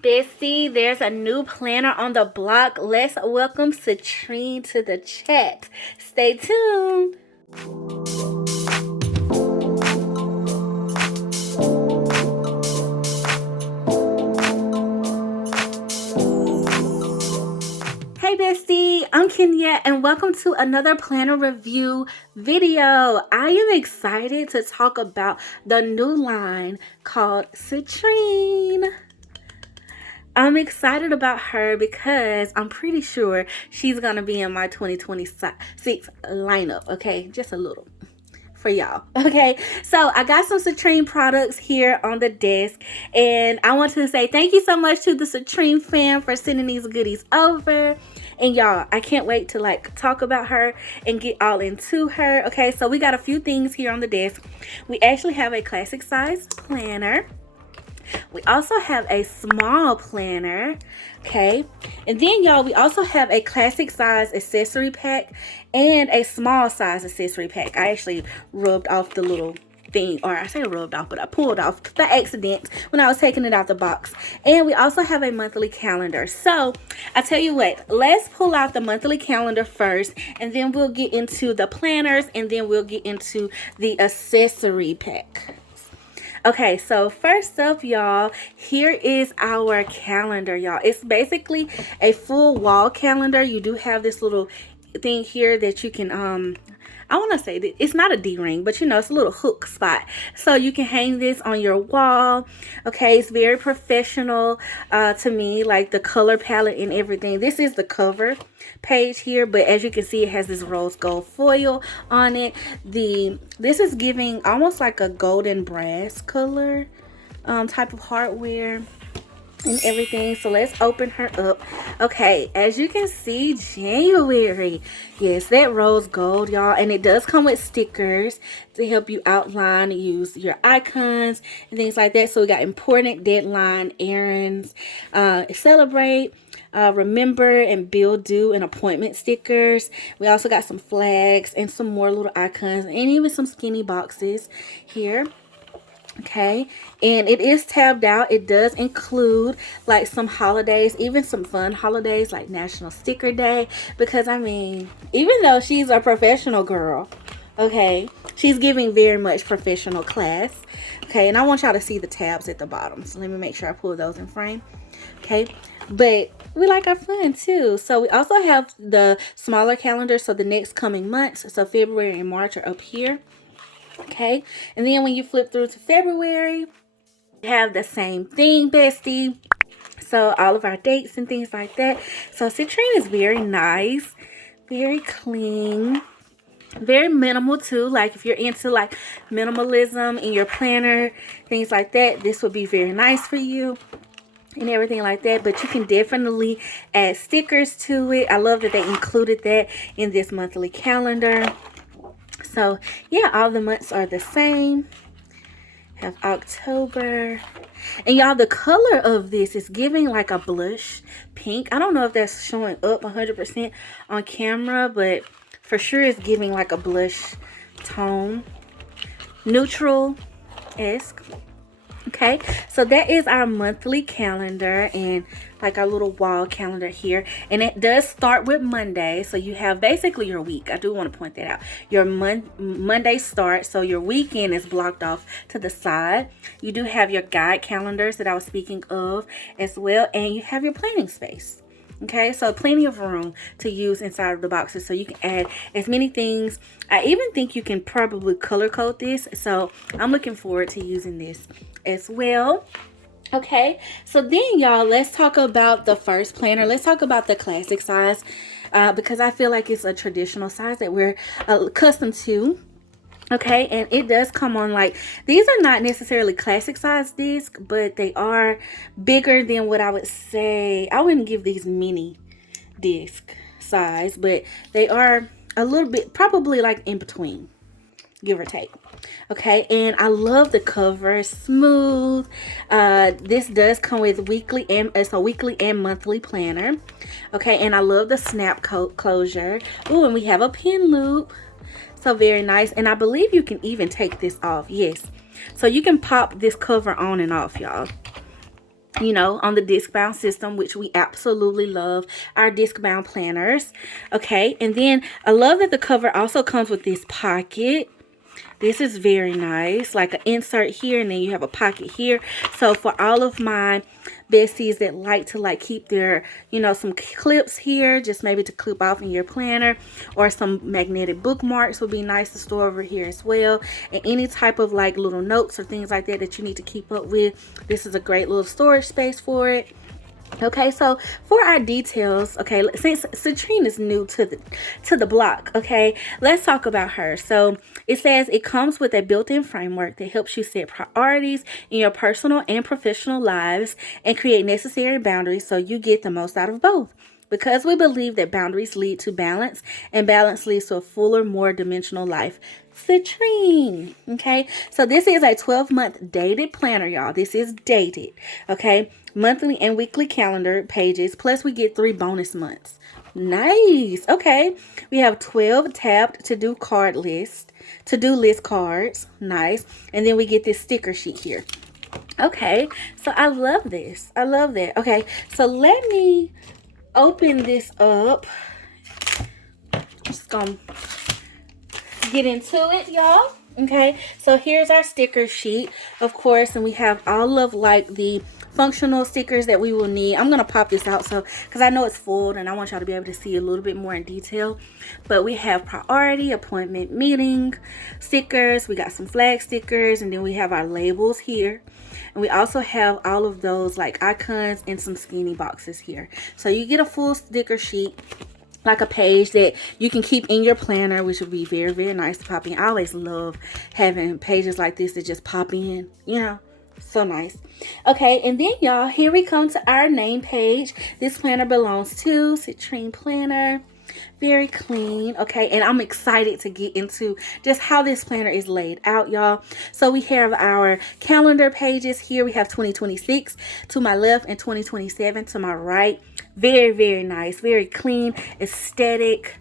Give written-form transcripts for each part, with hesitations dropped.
Bestie, there's a new planner on the block. Let's welcome Citrine to the chat. Stay tuned. Hey bestie, I'm Kenya and welcome to another planner review video. I am excited to talk about the new line called Citrine. I'm excited about her because I'm pretty sure she's going to be in my 2026 lineup, okay? Just a little for y'all, okay? So I got some Citrine products here on the desk, and I want to say thank you so much to the Citrine fam for sending these goodies over. And y'all, I can't wait to talk about her and get all into her, okay? So we got a few things here on the desk. We actually have a classic size planner. We also have a small planner, okay? And then, y'all, we also have a classic size accessory pack and a small size accessory pack. I actually rubbed off the little thing, or I say rubbed off, but I pulled off by accident when I was taking it out the box. And we also have a monthly calendar. So I tell you what, let's pull out the monthly calendar first, and then we'll get into the planners, and then we'll get into the accessory pack. Okay, so first up, y'all, here is our calendar, y'all. It's basically a full wall calendar. You do have this little thing here that you can, I want to say that it's not a D-ring, but it's a little hook spot. So you can hang this on your wall. Okay, it's very professional to me, like the color palette and everything. This is the cover page here, but as you can see, it has this rose gold foil on it. This is giving almost like a golden brass color type of hardware and everything. So let's open her up. Okay, as you can see, January, yes, that rose gold, y'all, and it does come with stickers to help you outline and use your icons and things like that. So we got important, deadline, errands, celebrate, remember, and bill due, and appointment stickers. We also got some flags and some more little icons, and even some skinny boxes here. Okay, and it is tabbed out. It does include like some holidays, even some fun holidays like National Sticker Day, because I mean, even though she's a professional girl, okay, she's giving very much professional class. Okay, and I want y'all to see the tabs at the bottom, so let me make sure I pull those in frame. Okay, but we like our fun too. So we also have the smaller calendar, so the next coming months, so February and March are up here. Okay, and then when you flip through to February, you have the same thing, bestie. So all of our dates and things like that. So Citrine is very nice, very clean, very minimal too. Like if you're into like minimalism in your planner, things like that, this would be very nice for you and everything like that. But you can definitely add stickers to it. I love that they included that in this monthly calendar. So yeah, all the months are the same. Have October, and y'all, the color of this is giving like a blush pink. I don't know if that's showing up 100% on camera, but for sure it's giving like a blush tone, neutral-esque. Okay, so that is our monthly calendar and like our little wall calendar here, and it does start with Monday. So you have basically your week. I do want to point that out. Your Monday start, so your weekend is blocked off to the side. You do have your guide calendars that I was speaking of as well, and you have your planning space. Okay, so plenty of room to use inside of the boxes, so you can add as many things. I even think you can probably color code this, so I'm looking forward to using this as well. Okay, so then y'all, let's talk about the first planner. Let's talk about the classic size because I feel like it's a traditional size that we're accustomed to. Okay, and it does come on like, these are not necessarily classic size discs, but they are bigger than what I would say. I wouldn't give these mini disc size, but they are a little bit, probably like in between, give or take. Okay, and I love the cover, smooth. This does come with weekly and it's a weekly and monthly planner. Okay, and I love the snap closure. Oh, and we have a pin loop. So very nice. And I believe you can even take this off. Yes. So you can pop this cover on and off, y'all. you know, on the disc bound system, which we absolutely love our disc bound planners. Okay, and then I love that the cover also comes with this pocket. This is very nice, like an insert here, and then you have a pocket here. So for all of my besties that like to keep their, you know, some clips here, just maybe to clip off in your planner, or some magnetic bookmarks would be nice to store over here as well. And any type of like little notes or things like that that you need to keep up with, this is a great little storage space for it. Okay, so for our details, okay, since Citrine is new to the block, okay, let's talk about her. So it says it comes with a built-in framework that helps you set priorities in your personal and professional lives and create necessary boundaries so you get the most out of both. Because we believe that boundaries lead to balance, and balance leads to a fuller, more dimensional life. Citrine. Okay, so this is a 12-month dated planner, y'all. This is dated. Okay, monthly and weekly calendar pages, plus we get 3 bonus months. Nice. Okay, we have 12 tabbed to-do list cards. Nice. And then we get this sticker sheet here. Okay, so I love this. I love that. Okay, so let me open this up. Just gonna get into it, y'all. Okay, so here's our sticker sheet, of course, and we have all of like the functional stickers that we will need. I'm gonna pop this out so because I know it's full and I want y'all to be able to see a little bit more in detail. But we have priority, appointment, meeting stickers. We got some flag stickers, and then we have our labels here. And we also have all of those like icons and some skinny boxes here. So you get a full sticker sheet, like a page that you can keep in your planner, which would be very, very nice to pop in. I always love having pages like this that just pop in, you know. So nice. Okay, and then y'all, here we come to our name page. This planner belongs to Citrine Planner. Very clean. Okay, and I'm excited to get into just how this planner is laid out, y'all. So we have our calendar pages here. We have 2026 to my left and 2027 to my right. Very, very nice, very clean, aesthetic,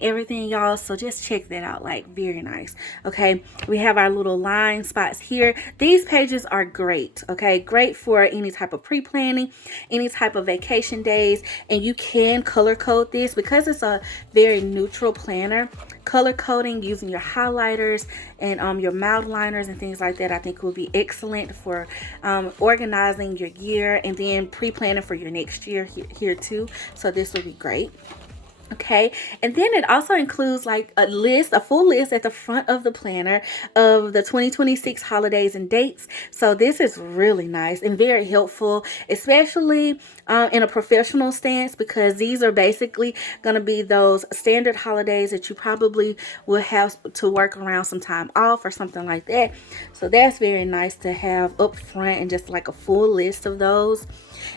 everything, y'all. So just check that out, like very nice. Okay, we have our little line spots here. These pages are great. Okay, great for any type of pre-planning, any type of vacation days, and you can color code this because it's a very neutral planner. Color coding using your highlighters and your mild liners and things like that, I think will be excellent for organizing your year and then pre-planning for your next year here too. So this will be great. Okay, and then it also includes like a full list at the front of the planner of the 2026 holidays and dates. So this is really nice and very helpful, especially in a professional stance, because these are basically going to be those standard holidays that you probably will have to work around some time off or something like that. So that's very nice to have up front and just like a full list of those.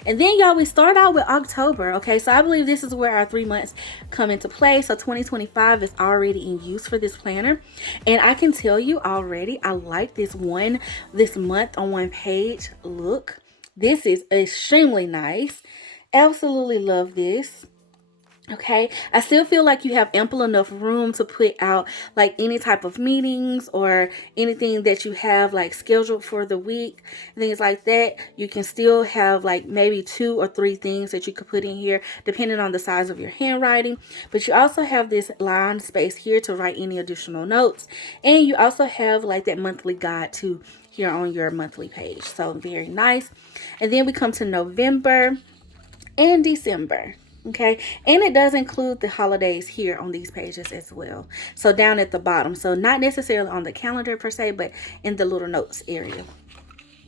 And then y'all, we start out with October. Okay, so I believe this is where our 3 months come into play. So 2025 is already in use for this planner, and I can tell you already, I like this month on one page look. This is extremely nice. Absolutely love this. Okay, I still feel like you have ample enough room to put out like any type of meetings or anything that you have like scheduled for the week, things like that. You can still have like maybe 2 or 3 things that you could put in here depending on the size of your handwriting. But you also have this line space here to write any additional notes, and you also have like that monthly guide too here on your monthly page. So very nice. And then we come to November and December. Okay, and it does include the holidays here on these pages as well. So down at the bottom, so not necessarily on the calendar per se, but in the little notes area.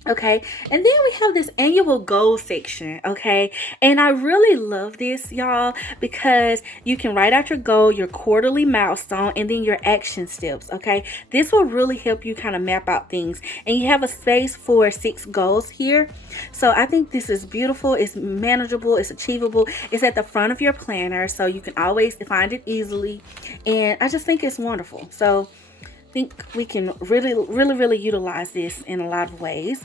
Okay, and then we have this annual goal section. Okay, and I really love this, y'all, because you can write out your goal, your quarterly milestone, and then your action steps. Okay, this will really help you kind of map out things, and you have a space for 6 goals here. So I think this is beautiful. It's manageable, it's achievable, it's at the front of your planner, so you can always find it easily, and I just think it's wonderful. So think we can really utilize this in a lot of ways.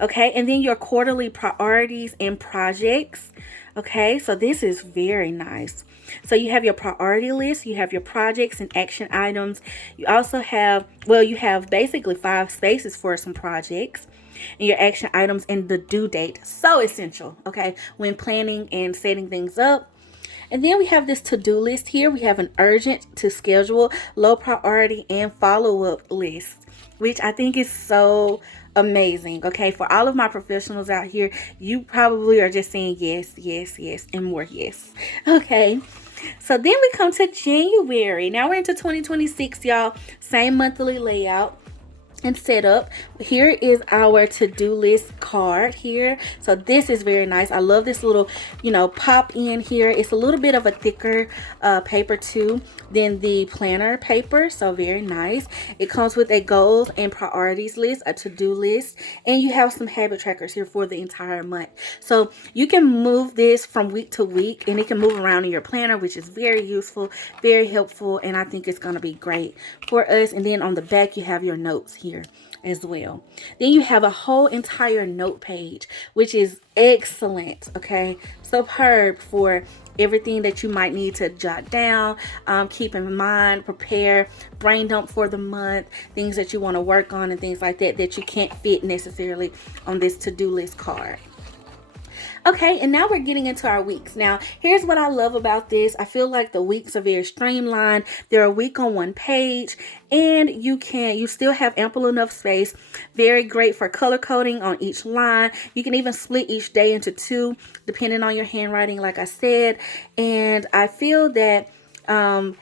Okay, and then your quarterly priorities and projects. Okay, so this is very nice. So you have your priority list, you have your projects and action items. You also have, well, you have basically 5 spaces for some projects. and your action items and the due date. So essential, okay, when planning and setting things up. And then we have this to-do list here. We have an urgent to schedule, low priority, and follow-up list, which I think is so amazing. Okay, for all of my professionals out here, you probably are just saying yes, yes, yes, and more yes. Okay, so then we come to January. Now we're into 2026, y'all. Same monthly layout and set up. Here is our to-do list card here. So this is very nice. I love this little, pop in here. It's a little bit of a thicker paper too than the planner paper, so very nice. It comes with a goals and priorities list, a to-do list, and you have some habit trackers here for the entire month. So you can move this from week to week, and it can move around in your planner, which is very useful, very helpful, and I think it's going to be great for us. And then on the back you have your notes here as well. Then you have a whole entire note page, which is excellent. Okay, superb for everything that you might need to jot down, keep in mind, prepare, brain dump for the month, things that you want to work on and things like that that you can't fit necessarily on this to-do list card. Okay, and now we're getting into our weeks. Now, here's what I love about this. I feel like the weeks are very streamlined. They're a week on one page, and you still have ample enough space. Very great for color coding on each line. You can even split each day into two, depending on your handwriting, like I said. And I feel that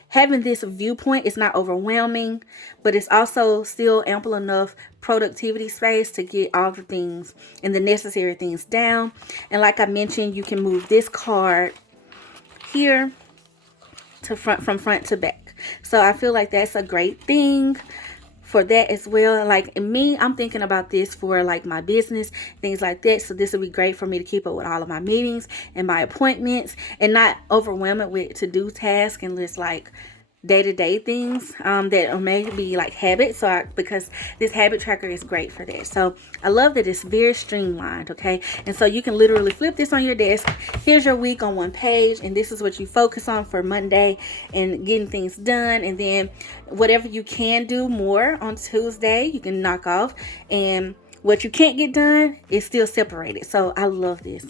having this viewpoint is not overwhelming, but it's also still ample enough productivity space to get all the things and the necessary things down. And like I mentioned, you can move this card here to from front to back. So I feel like that's a great thing for that as well. Like me, I'm thinking about this for like my business, things like that. So this would be great for me to keep up with all of my meetings and my appointments and not overwhelm it with to-do tasks and just like day-to-day things that are maybe like habits. Because this habit tracker is great for that. So I love that it's very streamlined. Okay, and so you can literally flip this on your desk. Here's your week on one page, and this is what you focus on for Monday and getting things done. And then whatever you can do more on Tuesday, you can knock off, and what you can't get done is still separated. So I love this.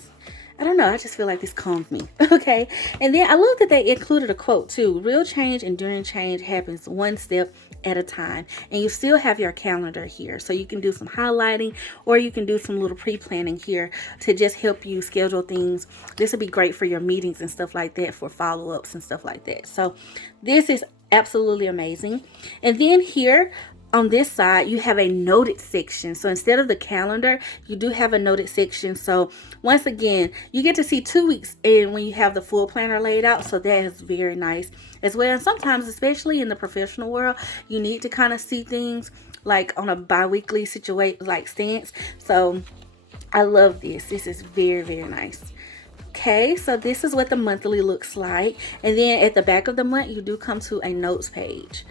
I don't know, I just feel like this calmed me. Okay, and then I love that they included a quote too. Real change, enduring change happens one step at a time. And you still have your calendar here, so you can do some highlighting, or you can do some little pre-planning here to just help you schedule things. This would be great for your meetings and stuff like that, for follow-ups and stuff like that. So this is absolutely amazing. And then here on this side, you have a noted section. So instead of the calendar, you do have a noted section. So once again, you get to see 2 weeks in when you have the full planner laid out. So that is very nice as well. And sometimes, especially in the professional world, you need to kind of see things like on a bi-weekly situation, like stance. So I love this. This is very, very nice. Okay, so this is what the monthly looks like. And then at the back of the month, you do come to a notes page.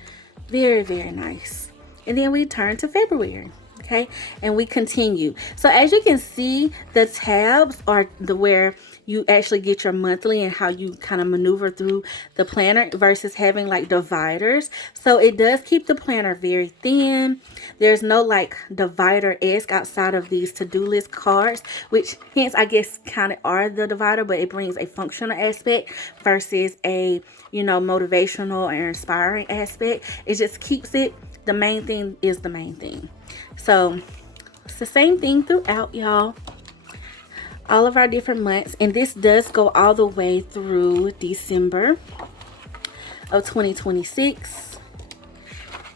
Very, very nice. And then we turn to February. Okay, and we continue. So as you can see, the tabs are where you actually get your monthly and how you kind of maneuver through the planner versus having like dividers. So it does keep the planner very thin. There's no like divider-esque outside of these to-do list cards, which hence I guess kind of are the divider, but it brings a functional aspect versus a, motivational or inspiring aspect. It just keeps it, the main thing is the main thing. So it's the same thing throughout, y'all. All of our different months, and this does go all the way through December of 2026.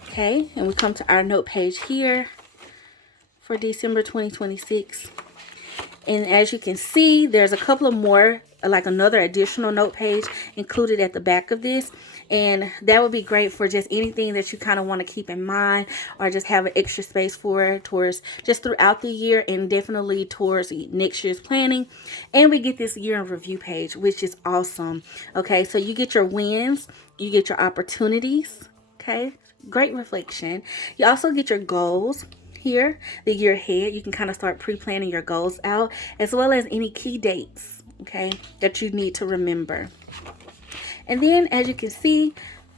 Okay, and we come to our note page here for December 2026. And as you can see, there's a couple of more, like another additional note page included at the back of this. And that would be great for just anything that you kind of want to keep in mind, or just have an extra space for towards just throughout the year, and definitely towards next year's planning. And we get this year in review page, which is awesome. Okay, so you get your wins, you get your opportunities. Okay, great reflection. You also get your goals here, the year ahead. You can kind of start pre-planning your goals out, as well as any key dates, okay, that you need to remember. And then as you can see,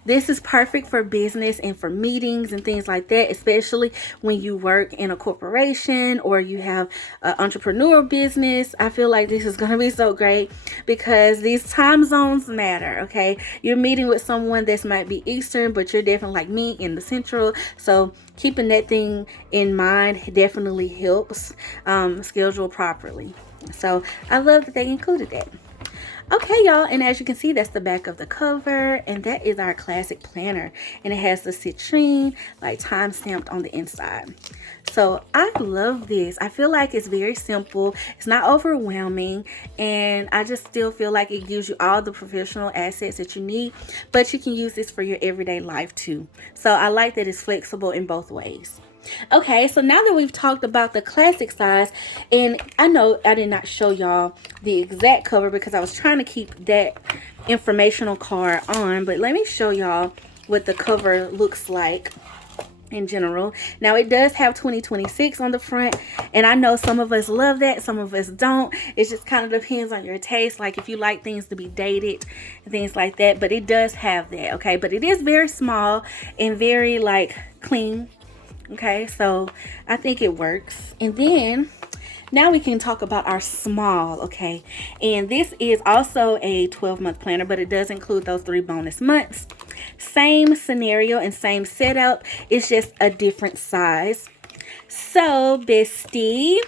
This is perfect for business and for meetings and things like that, especially when you work in a corporation or you have an entrepreneurial business. I feel like this is going to be so great because these time zones matter, okay? You're meeting with someone that might be Eastern, but you're definitely like me in the Central. So keeping that thing in mind definitely helps schedule properly. So I love that they included that. Okay, y'all, and as you can see, that's the back of the cover, and that is our classic planner, and it has the citrine like time stamped on the inside. So I love this. I feel like it's very simple, it's not overwhelming, and I just still feel like it gives you all the professional assets that you need, but you can use this for your everyday life too. So I like that it's flexible in both ways. Okay, so now that we've talked about the classic size, and I know I did not show y'all the exact cover because I was trying to keep that informational card on, but let me show y'all what the cover looks like in general. Now it does have 2026 on the front, and I know some of us love that, some of us don't. It just kind of depends on your taste, like if you like things to be dated and things like that, but it does have that. Okay, but it is very small and very like clean. Okay, so I think it works. And then now we can talk about our small. Okay, and this is also a 12-month planner, but it does include those 3 bonus months. Same scenario and same setup, it's just a different size. So bestie,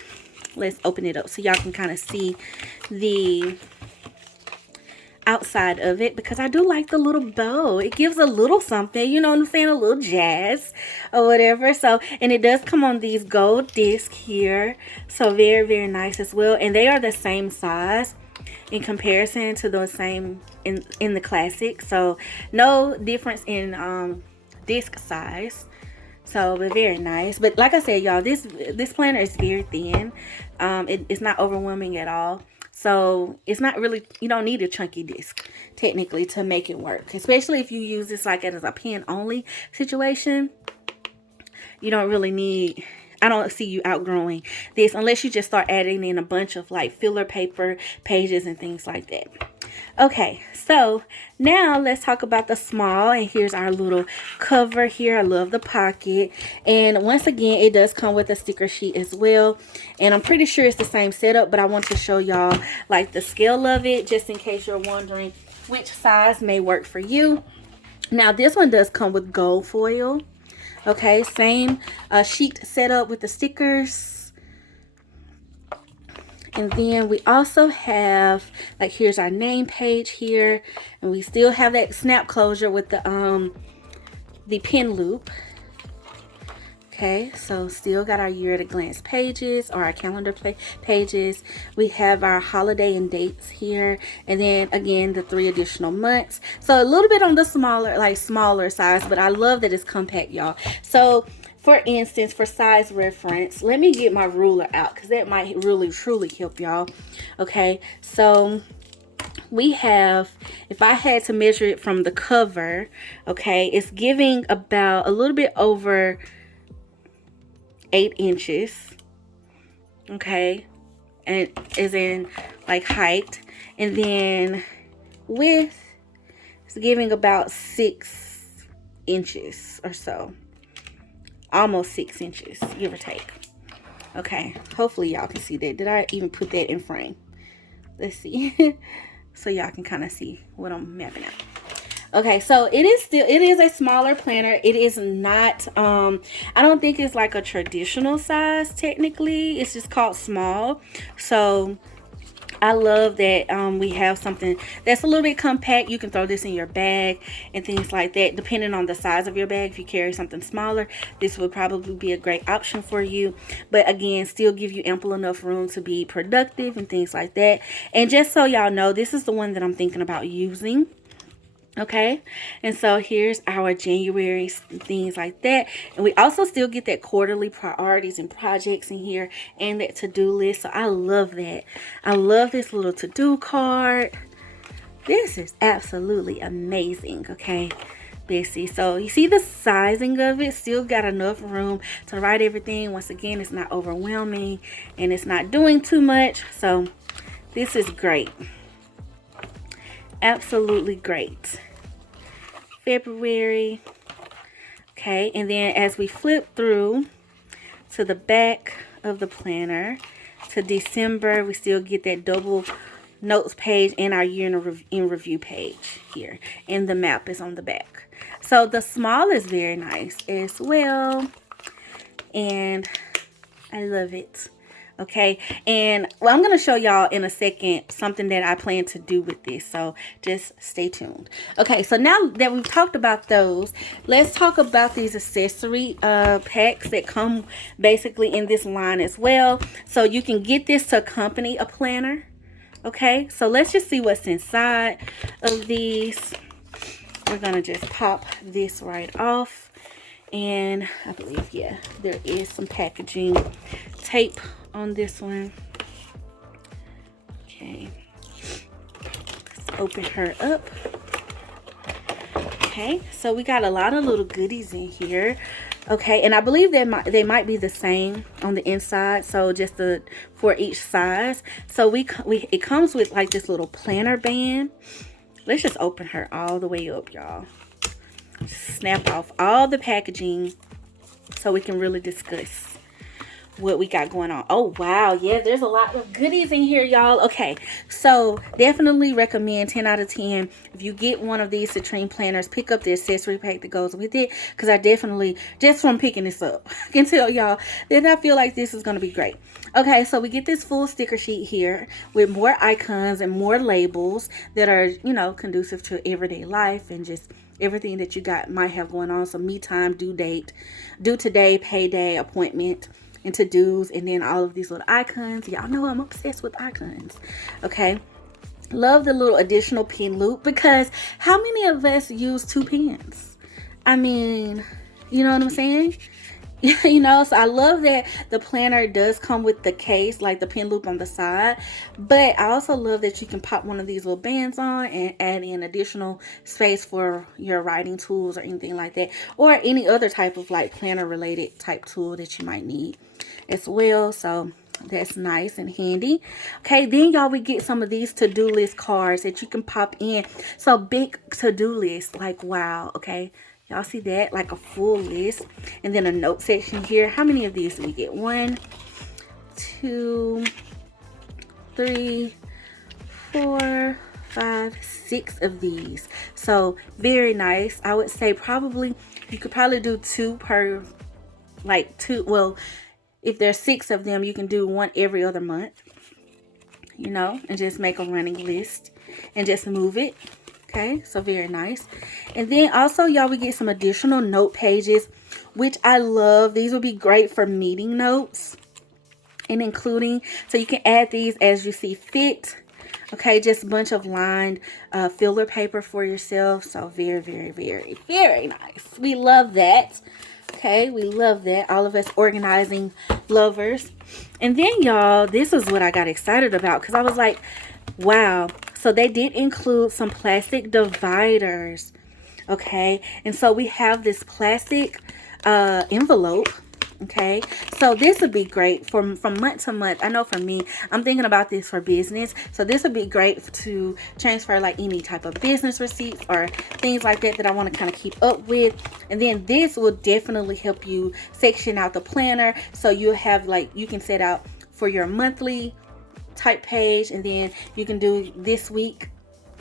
let's open it up so y'all can kind of see the outside of it, because I do like the little bow. It gives a little something, you know what I'm saying, a little jazz or whatever. So, and it does come on these gold discs here, so very, very nice as well. And they are the same size in comparison to the same in the classic, so no difference in disc size. So, but very nice. But like I said, y'all, this planner is very thin. It's not overwhelming at all. So it's not really, you don't need a chunky disc technically to make it work, especially if you use this like as a pen only situation. You don't really need, I don't see you outgrowing this unless you just start adding in a bunch of like filler paper pages and things like that. Okay, so now let's talk about the small, and here's our little cover here. I love the pocket, and once again it does come with a sticker sheet as well, and I'm pretty sure it's the same setup, but I want to show y'all like the scale of it just in case you're wondering which size may work for you. Now this one does come with gold foil. Okay, same sheet setup with the stickers. And then we also have, like, here's our name page here, and we still have that snap closure with the pen loop. Okay, so still got our year at a glance pages, or our calendar pages. We have our holiday and dates here, and then again the 3 additional months. So a little bit on the smaller size, but I love that it's compact, y'all. So for instance, for size reference, let me get my ruler out because that might really truly help y'all. Okay, so we have, if I had to measure it from the cover, okay, it's giving about a little bit over 8 inches. Okay, and is in like height, and then width is giving about 6 inches or so. Almost 6 inches, give or take. Okay, hopefully y'all can see that. Did I even put that in frame? Let's see. So y'all can kind of see what I'm mapping out. Okay, so it is a smaller planner. It is not, I don't think it's like a traditional size technically. It's just called small. So I love that we have something that's a little bit compact. You can throw this in your bag and things like that, depending on the size of your bag. If you carry something smaller, this would probably be a great option for you. But again, still give you ample enough room to be productive and things like that. And just so y'all know, this is the one that I'm thinking about using. Okay, and so here's our January things like that, and we also still get that quarterly priorities and projects in here, and that to-do list. So I love that. I love this little to-do card. This is absolutely amazing. Okay, Bessie, so you see the sizing of it, still got enough room to write everything. Once again, it's not overwhelming and it's not doing too much, so this is great. Absolutely great February. Okay, and then as we flip through to the back of the planner to December, we still get that double notes page and our year in review page here, and the map is on the back. So the small is very nice as well, and I love it. Okay, and well, I'm going to show y'all in a second something that I plan to do with this, so just stay tuned. Okay, so now that we've talked about those, let's talk about these accessory packs that come basically in this line as well. So you can get this to accompany a planner. Okay, so let's just see what's inside of these. We're going to just pop this right off. And I believe, yeah, there is some packaging tape on this one. Okay, let's open her up. Okay, so we got a lot of little goodies in here. Okay, and I believe they might be the same on the inside, so just for each size. So it comes with like this little planner band. Let's just open her all the way up, y'all. Snap off all the packaging so we can really discuss what we got going on. Oh wow, yeah, there's a lot of goodies in here, y'all. Okay, so definitely recommend 10 out of 10 if you get one of these Citrine planners, pick up the accessory pack that goes with it, because I definitely, just from picking this up, I can tell y'all that I feel like this is going to be great. Okay, so we get this full sticker sheet here with more icons and more labels that are, you know, conducive to everyday life and just everything that you might have going on. So me time, due date, due today, payday, appointment, and to-dos, and then all of these little icons. Y'all know I'm obsessed with icons. Okay, love the little additional pen loop, because how many of us use 2 pens? I mean, you know what I'm saying? You know, so I love that the planner does come with the case, like the pen loop on the side, but I also love that you can pop one of these little bands on and add in additional space for your writing tools or anything like that, or any other type of like planner related type tool that you might need as well. So that's nice and handy. Okay, then y'all, we get some of these to-do list cards that you can pop in. So big to-do list, like wow. Okay, y'all see that, like a full list, and then a note section here. How many of these do we get? 1, 2, 3, 4, 5, 6 of these. So very nice. I would say probably you could probably do 2 per, like 2. Well, if there's 6 of them, you can do 1 every other month, you know, and just make a running list and just move it. Okay, so very nice. And then also, y'all, we get some additional note pages, which I love. These would be great for meeting notes and including, so you can add these as you see fit. Okay, just a bunch of lined filler paper for yourself. So very, very, very, very nice. We love that. Okay, we love that. All of us organizing lovers. And then, y'all, this is what I got excited about, because I was like, wow. So they did include some plastic dividers. Okay, and so we have this plastic envelope. Okay, so this would be great from month to month. I know for me, I'm thinking about this for business, so this would be great to transfer like any type of business receipts or things like that that I want to kind of keep up with. And then this will definitely help you section out the planner, so you have like, you can set out for your monthly type page, and then you can do this week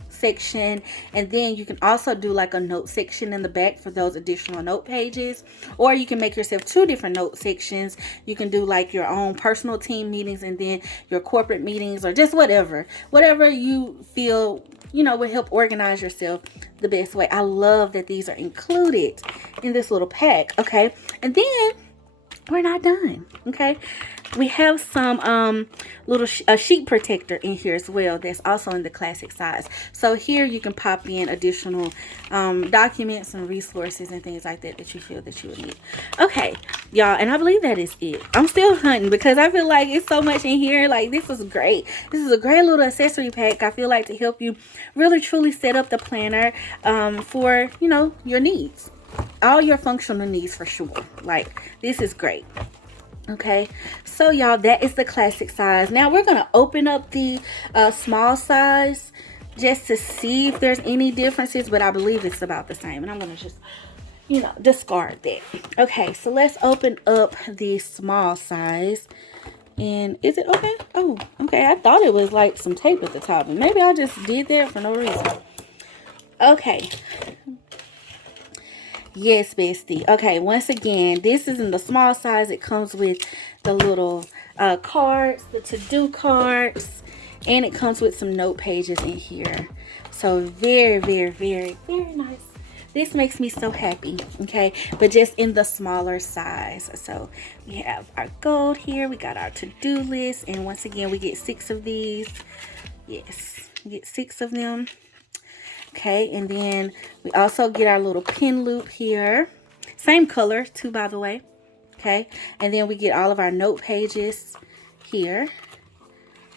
section, and then you can also do like a note section in the back for those additional note pages, or you can make yourself 2 different note sections. You can do like your own personal team meetings and then your corporate meetings, or just whatever you feel, you know, will help organize yourself the best way. I love that these are included in this little pack. Okay, and then we're not done. Okay, we have some little sheet protector in here as well, that's also in the classic size. So here you can pop in additional documents and resources and things like that that you feel that you would need. Okay, y'all, and I believe that is it. I'm still hunting because I feel like it's so much in here. Like, this is great. This is a great little accessory pack, I feel like, to help you really truly set up the planner for, you know, your needs, all your functional needs for sure. Like, this is great. Okay, so y'all, that is the classic size. Now we're gonna open up the small size just to see if there's any differences, but I believe it's about the same. And I'm going to just, you know, discard that. Okay, so let's open up the small size. And is it okay? Oh, okay. I thought it was like some tape at the top, and maybe I just did that for no reason. Okay. Yes, bestie. Okay, once again, this is in the small size. It comes with the little cards, the to-do cards, and it comes with some note pages in here. So very, very, very, very nice. This makes me so happy, okay? But just in the smaller size. So we have our gold here. We got our to-do list. And once again, we get 6 of these. Yes, we get 6 of them. Okay, and then we also get our little pin loop here. Same color, too, by the way. Okay, and then we get all of our note pages here.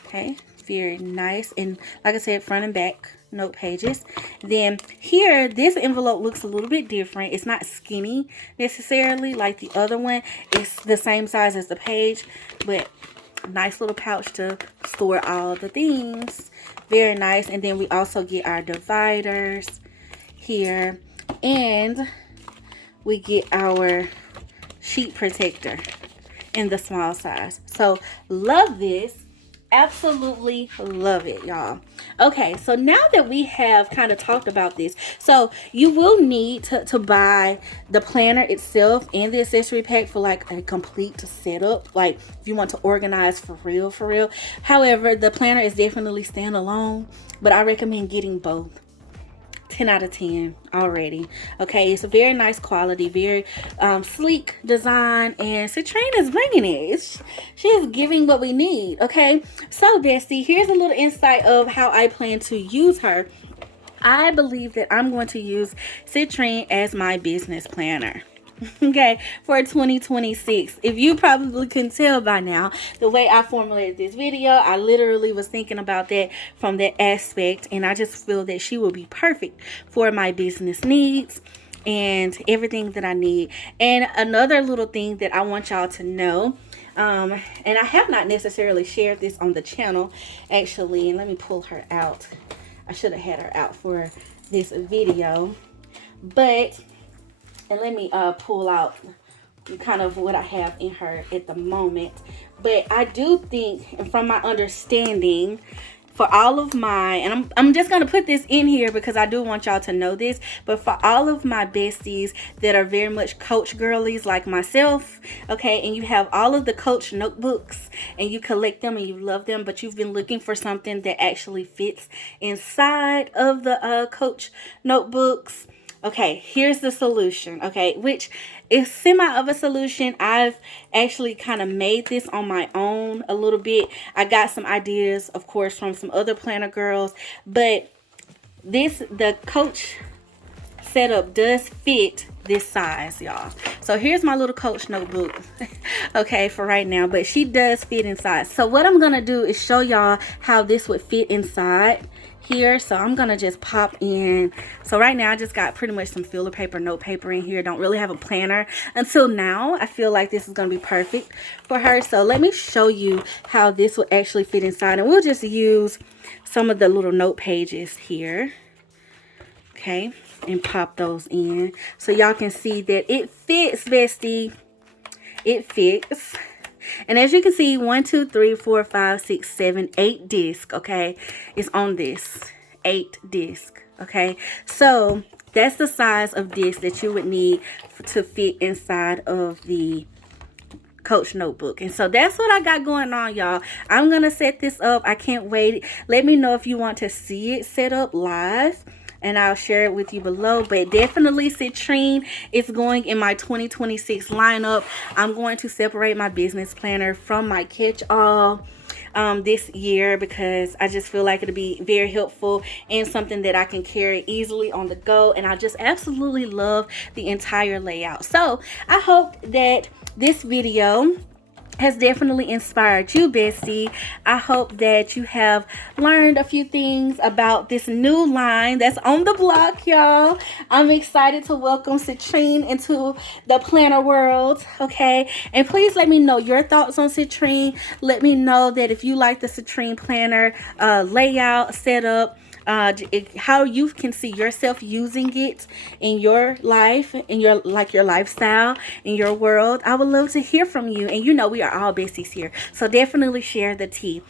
Okay, very nice. And like I said, front and back note pages. Then here, this envelope looks a little bit different. It's not skinny necessarily like the other one. It's the same size as the page, but nice little pouch to store all the things. Very nice. And then we also get our dividers here, and we get our sheet protector in the small size. So love this. Absolutely love it, y'all. Okay, so now that we have kind of talked about this, so you will need to buy the planner itself and the accessory pack for like a complete setup, like if you want to organize for real, for real. However, the planner is definitely standalone, but I recommend getting both. 10 out of 10 already. Okay, it's a very nice quality, very sleek design, and Citrine is bringing it. She is giving what we need. Okay, so bestie, here's a little insight of how I plan to use her. I believe that I'm going to use Citrine as my business planner. Okay, for 2026. If you probably can tell by now, the way I formulated this video, I literally was thinking about that from that aspect, and I just feel that she will be perfect for my business needs and everything that I need. And another little thing that I want y'all to know, and I have not necessarily shared this on the channel actually, and let me pull her out. I should have had her out for this video, but and let me pull out kind of what I have in her at the moment. But I do think, and from my understanding, for all of my, and I'm just going to put this in here because I do want y'all to know this, but for all of my besties that are very much Coach girlies like myself, okay, and you have all of the Coach notebooks and you collect them and you love them, but you've been looking for something that actually fits inside of the Coach notebooks. Okay, here's the solution, okay, which is semi of a solution. I've actually kind of made this on my own a little bit. I got some ideas, of course, from some other planner girls, but the Coach setup does fit this size, y'all. So here's my little Coach notebook, okay, for right now, but she does fit inside. So what I'm gonna do is show y'all how this would fit inside here. So I'm gonna just pop in. So right now I just got pretty much some filler paper, note paper in here. Don't really have a planner until now. I feel like this is gonna be perfect for her. So let me show you how this will actually fit inside, and we'll just use some of the little note pages here, okay, and pop those in so y'all can see that it fits, bestie. It fits. And as you can see, 1, 2, 3, 4, 5, 6, 7, 8 discs, okay, is on this 8 disc, okay. So that's the size of disc that you would need to fit inside of the Coach notebook. And so that's what I got going on, y'all. I'm gonna set this up. I can't wait. Let me know if you want to see it set up live, and I'll share it with you below. But definitely Citrine is going in my 2026 lineup. I'm going to separate my business planner from my catch-all this year because I just feel like it'll be very helpful and something that I can carry easily on the go. And I just absolutely love the entire layout. So I hope that this video has definitely inspired you, bestie. I hope that you have learned a few things about this new line that's on the block, y'all. I'm excited to welcome Citrine into the planner world, okay? And please let me know your thoughts on Citrine. Let me know that if you like the Citrine planner layout, setup, how you can see yourself using it in your life, in your lifestyle, in your world. I would love to hear from you. And you know we are all besties here, so definitely share the tea.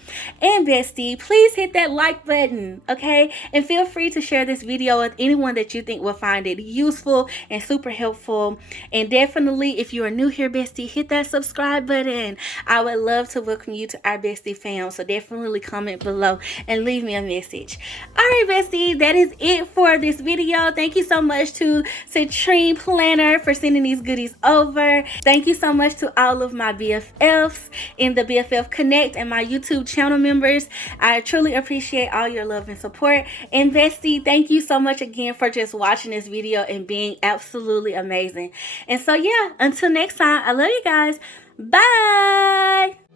And bestie, please hit that like button, okay? And feel free to share this video with anyone that you think will find it useful and super helpful. And definitely, if you are new here, bestie, hit that subscribe button. I would love to welcome you to our bestie fam, so definitely comment below and leave me a message. All right, bestie, that is it for this video. Thank you so much to Citrine Planner for sending these goodies over. Thank you so much to all of my BFFs in the BFF Connect and my YouTube channel members. I truly appreciate all your love and support. And bestie, thank you so much again for just watching this video and being absolutely amazing. And so yeah, until next time, I love you guys. Bye.